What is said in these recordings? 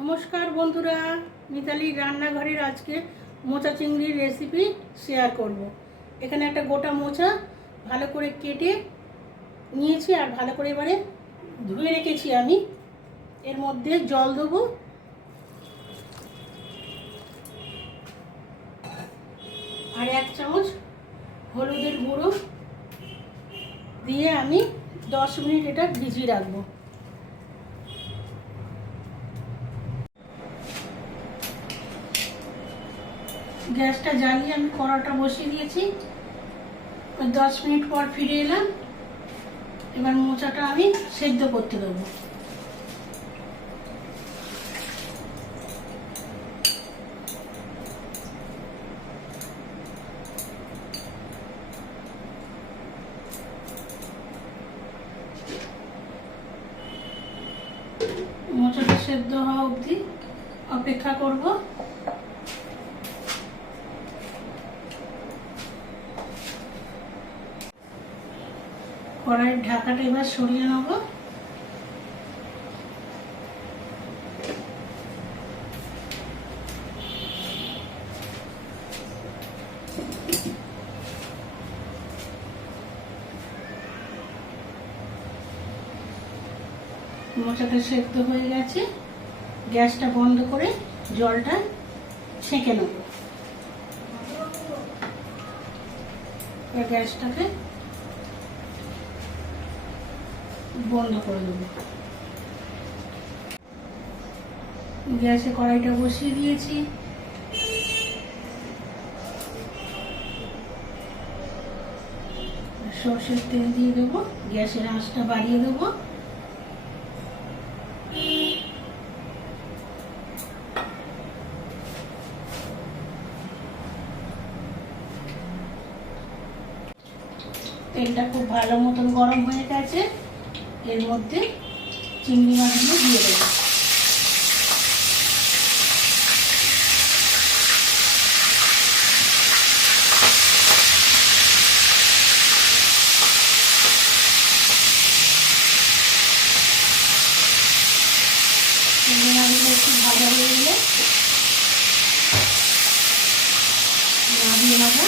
নমস্কার বন্ধুরা, মিতালির রান্নাঘরের আজকে মোচা চিংড়ির রেসিপি শেয়ার করব। এখানে একটা গোটা মোচা ভালো করে কেটে নিয়েছি আর ভালো করে এবারে ধুয়ে রেখেছি আমি। এর মধ্যে জল দেবো। আর এক চামচ হলুদের গুঁড়ো দিয়ে আমি দশ মিনিট এটা ভিজিয়ে রাখব। গ্যাসটা জ্বালিয়ে আমি কড়াটা বসিয়ে দিয়েছি। দশ মিনিট পর ফিরে এলাম। এবার মোচাটা আমি সেদ্ধ করতে দেবো। মোচাটা সেদ্ধ হওয়া অবধি অপেক্ষা করব। কড়াইয়ের ঢাকাটা এবার সরিয়ে নেব। মোচাটা সেদ্ধ হয়ে গেছে। গ্যাসটা বন্ধ করে জলটা ছেঁকে নেব। গ্যাসটাকে বন্ধ করে দেবো। গ্যাসে কড়াইটা বসিয়ে দিয়েছি। সর্ষের তেল দিয়ে দেবো, গ্যাসের আঁচটা বাড়িয়ে দেবো। তেলটা খুব ভালো মতন গরম হয়ে গেছে। এর মধ্যে চিংড়ি মাছগুলো দিয়ে দেবো চিংড়ি মাছগুলো একটু ভাজা হয়ে গেলে নামিয়ে নেব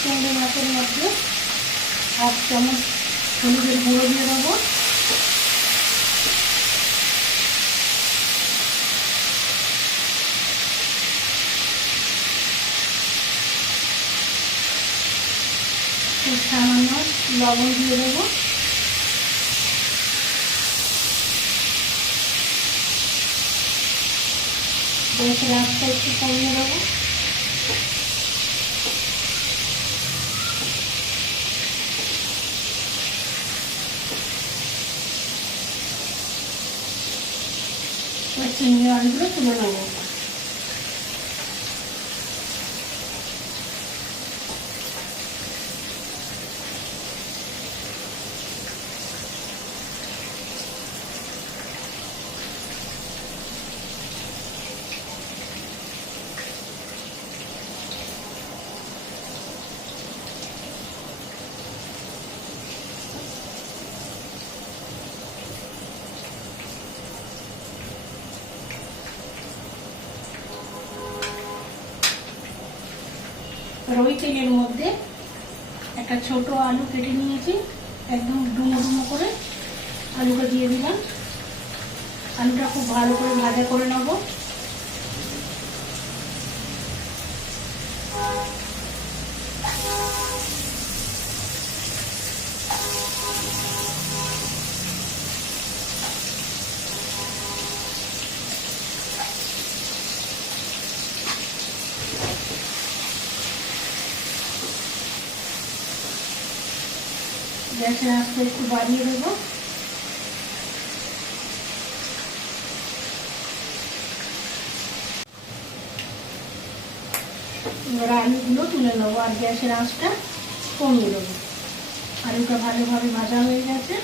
চিংড়ি মাছের মধ্যে হাফ চামচ হলুদের গুঁড়ো দিয়ে দেবো খুব সামান্য লবণ দিয়ে দেবো গ্যাসের আঁচটা একটু কমিয়ে দেবো চিংড়ি মাছগুলো তুলে নেব ওই তেলের মধ্যে একটা ছোট আলু কেটে নিয়েছি, একদম ডুমো ডুমো করে আলুটা দিয়ে দিলাম। আলুটা খুব ভালো করে ভাজা করে নেব। গ্যাসের আঁচটা একটু বাড়িয়ে দেবো এবার আলুগুলো তুলে নেব আর গ্যাসের আঁচটা কমিয়ে দেবো আলুটা ভালোভাবে ভাজা হয়ে গেছে।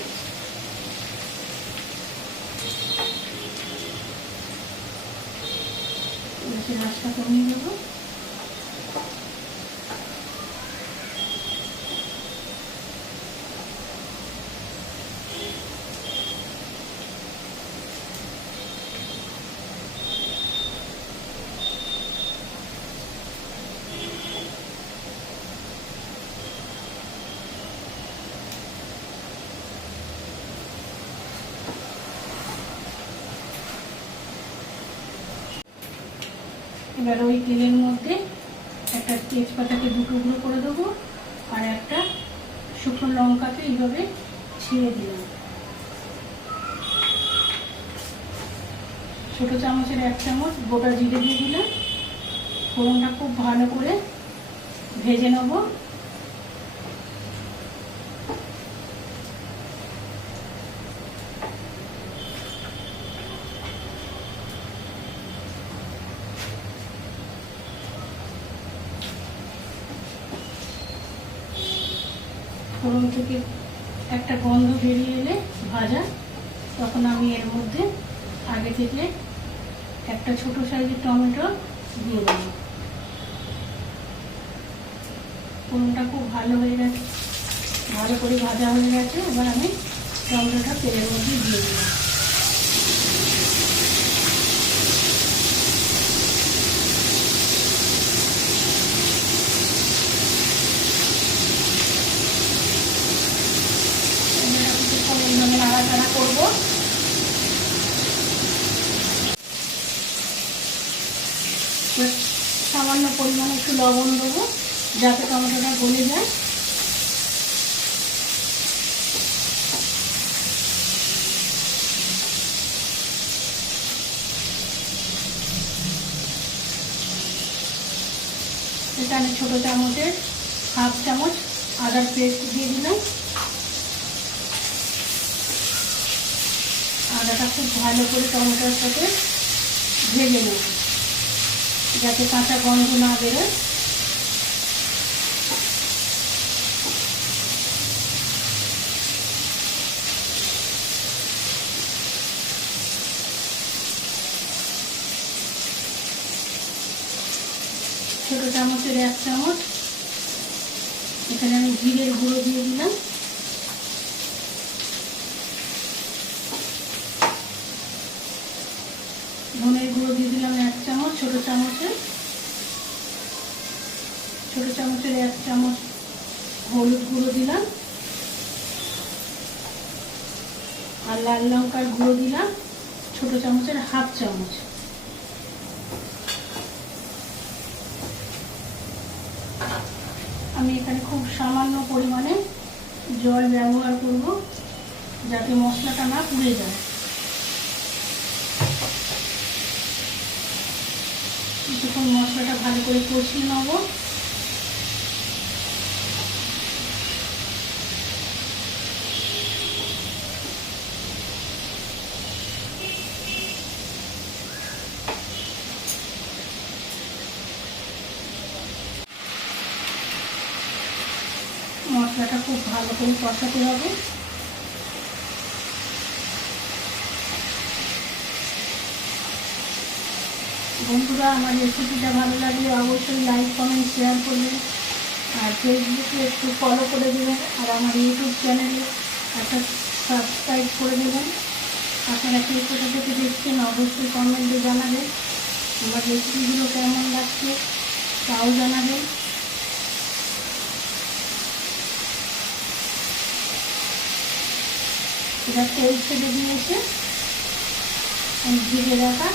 গ্যাসের আঁচটা কমিয়ে দেবো এবার ওই তেলের মধ্যে একটা তেজপাতাকে টুকরো করে দেবো আর একটা শুকনো লঙ্কাকে এইভাবে ছিঁড়ে দিলাম। ছোট চামচের এক চামচ গোটা জিরে দিয়ে দিলাম। ফোড়নটা খুব ভালো করে ভেজে নেব। ফোড়ন থেকে একটা গন্ধ বেরিয়ে এলে ভাজা। তখন আমি এর মধ্যে আগে থেকে একটা ছোট সাইজের টমেটো দিয়ে দেব। ফোড়নটা খুব ভালো হয়ে গেছে। ভালো করে ভাজা হয়ে গেছে। এবার আমি টমেটোটা তেলের মধ্যে দিয়ে দিলাম এবার কিছুক্ষণ এইভাবে নাড়াচাড়া করব এবার সামান্য পরিমাণে একটু লবণ দেবো, যাতে টমেটোটা গলে যায়। এখানে ছোটো চামচের হাফ চামচ আদার পেস্ট দিয়ে দিলাম। আদাটা খুব ভালো করে টমেটোর সাথে ভেজে নেব। যাতে কাঁচা গন্ধ না বেরোয়। ছোট চামচের এক চামচ। এখানে আমি জিরের গুঁড়ো দিয়ে দিলাম। ধনের গুঁড়ো দিয়ে দিলাম এক চামচ, ছোট চামচে ছোট চামচের এক চামচ হলুদ গুঁড়ো দিলাম। আর লাল লঙ্কার গুঁড়ো দিলাম, ছোট চামচের হাফ চামচ। আমি এখানে খুব সামান্য পরিমাণে জল ব্যবহার করব, যাতে মশলাটা না পুড়ে যায়। কিছুক্ষণ মশলাটা ভালো করে কষিয়ে নেব। মশলাটা খুব ভালো করে কষাতে হবে। বন্ধুরা, আমার রেসিপিটা ভালো লাগলে অবশ্যই লাইক কমেন্ট শেয়ার করবেন আর ফেসবুকে একটু ফলো করে দেবেন আর আমার ইউটিউব চ্যানেলে একটা সাবস্ক্রাইব করে দেবেন। আপনারা কে কোথা থেকে দেখছেন অবশ্যই কমেন্টে জানাবেন। আমার রেসিপিগুলো কেমন লাগছে তাও জানাবেন। এটা তেল ছেড়ে দিয়েছে ভিজে রাখা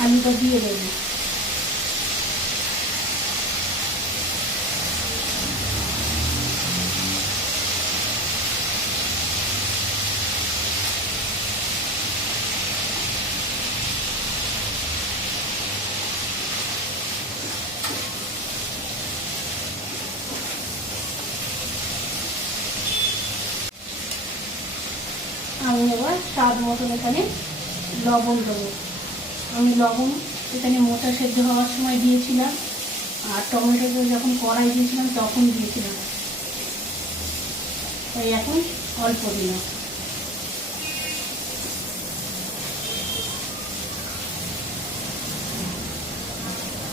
আলুটা দিয়ে দেবো। আমি এবার স্বাদ মতন এখানে লবণ দেবো। আমি লবণ এখানে মোটা সেদ্ধ হওয়ার সময় দিয়েছিলাম। আর টমেটোগুলো যখন কড়াই দিয়েছিলাম, তখন দিয়েছিলাম। তাই এখন অল্প দিলাম।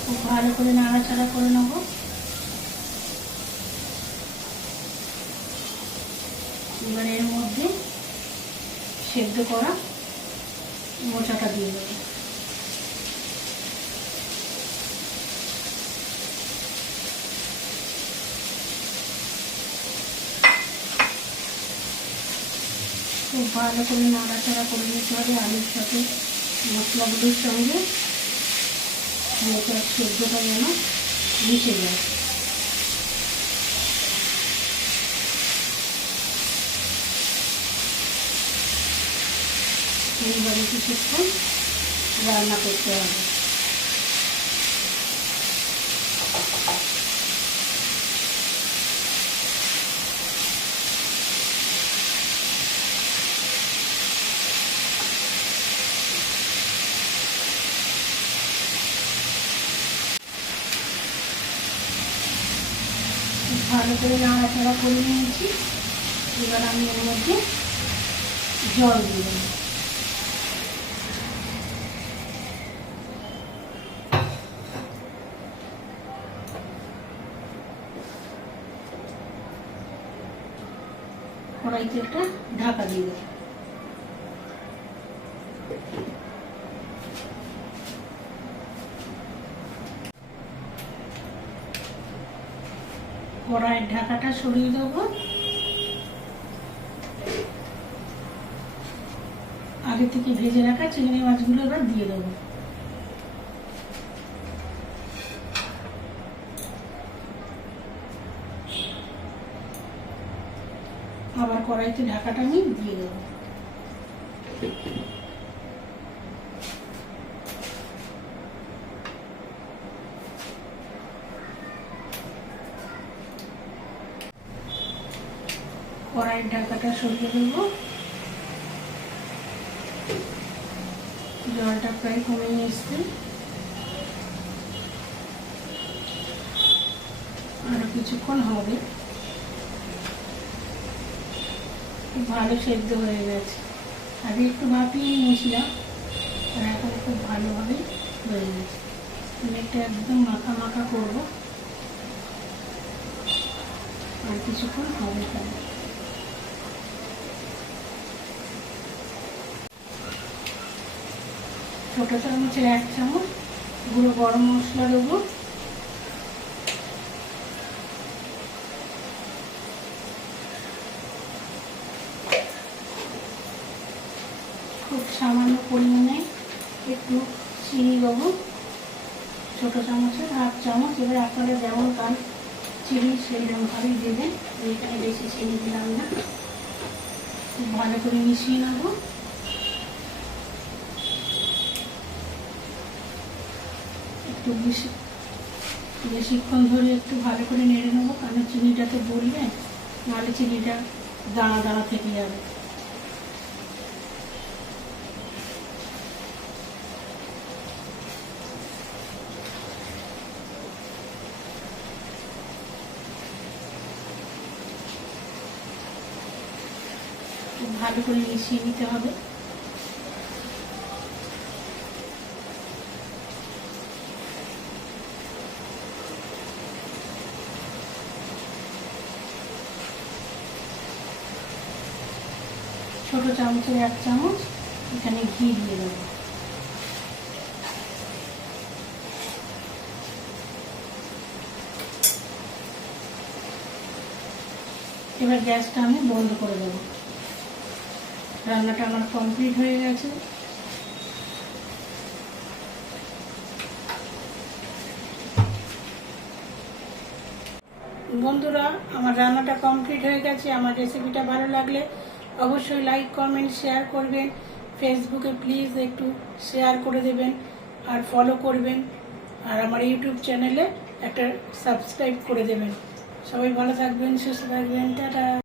খুব ভালো করে নাড়াচাড়া করে নেব। এবার এর মধ্যে সেদ্ধ করা মোচাটা দিয়ে দেবো। খুব ভালো করে নাড়াচাড়া করে নিতে হবে আলুর সাথে মশলাগুলোর সঙ্গে মোচার সেদ্ধটা যেন মিশে যায়। এইবারে কিছুক্ষণ রান্না করতে হবে। ভালো করে নাড়াচাড়া করে নিয়েছি। এবার আমি এর মধ্যে জল দিয়ে কড়াইতে একটা ঢাকা দিয়ে দেবো। কড়াইয়ের ঢাকাটা সরিয়ে দেবো। আগে থেকে ভেজে রাখা চিংড়ি মাছগুলো এবার দিয়ে দেবো। আবার কড়াইতে ঢাকাটা আমি দিয়ে দেবো। কড়াইয়ের ঢাকাটা সরিয়ে দেবো জলটা প্রায় কমে এসছে আরও কিছুক্ষণ হবে। ভালো সেদ্ধ হয়ে গেছে। আগে একটু ভাপিয়ে নিয়েছিলাম, আর এখন খুব ভালোভাবে হয়ে গেছে। আমি একটা একদম মাখা মাখা করব। আর কিছুক্ষণ হবে তাহলে। ছোটো চামচের এক চামচ, গুঁড়ো গরম মশলা দেবো। খুব সামান্য পরিমাণে একটু চিনি দেবো। ছোটো চামচের হাফ চামচ, এবার আপনারা যেমন খান চিনি সেইরকমভাবেই দেবেন। এখানে বেশি চিনি দিলাম না। খুব ভালো করে মিশিয়ে নেব। একটু বেশি বেশিক্ষণ ধরে একটু ভালো করে নেড়ে নেব, কারণ চিনিটা তো বলবে নাহলে চিনিটা দানা দানা থেকে যাবে। ভালো করে মিশিয়ে নিতে হবে। ছোট চামচের এক চামচ, এখানে ঘি দিয়ে দেবো। এবার গ্যাসটা আমি বন্ধ করে দেবো। রান্নাটা আমার কমপ্লিট হয়ে গেছে। বন্ধুরা, আমার রান্নাটা কমপ্লিট হয়ে গেছে। আমার রেসিপিটা ভালো লাগলে অবশ্যই লাইক কমেন্ট শেয়ার করবেন। ফেসবুকে প্লিজ একটু শেয়ার করে দেবেন আর ফলো করবেন। আর আমার ইউটিউব চ্যানেলে একটা সাবস্ক্রাইব করে দেবেন। সবাই ভালো থাকবেন, সুস্থ থাকবেন, টাটা।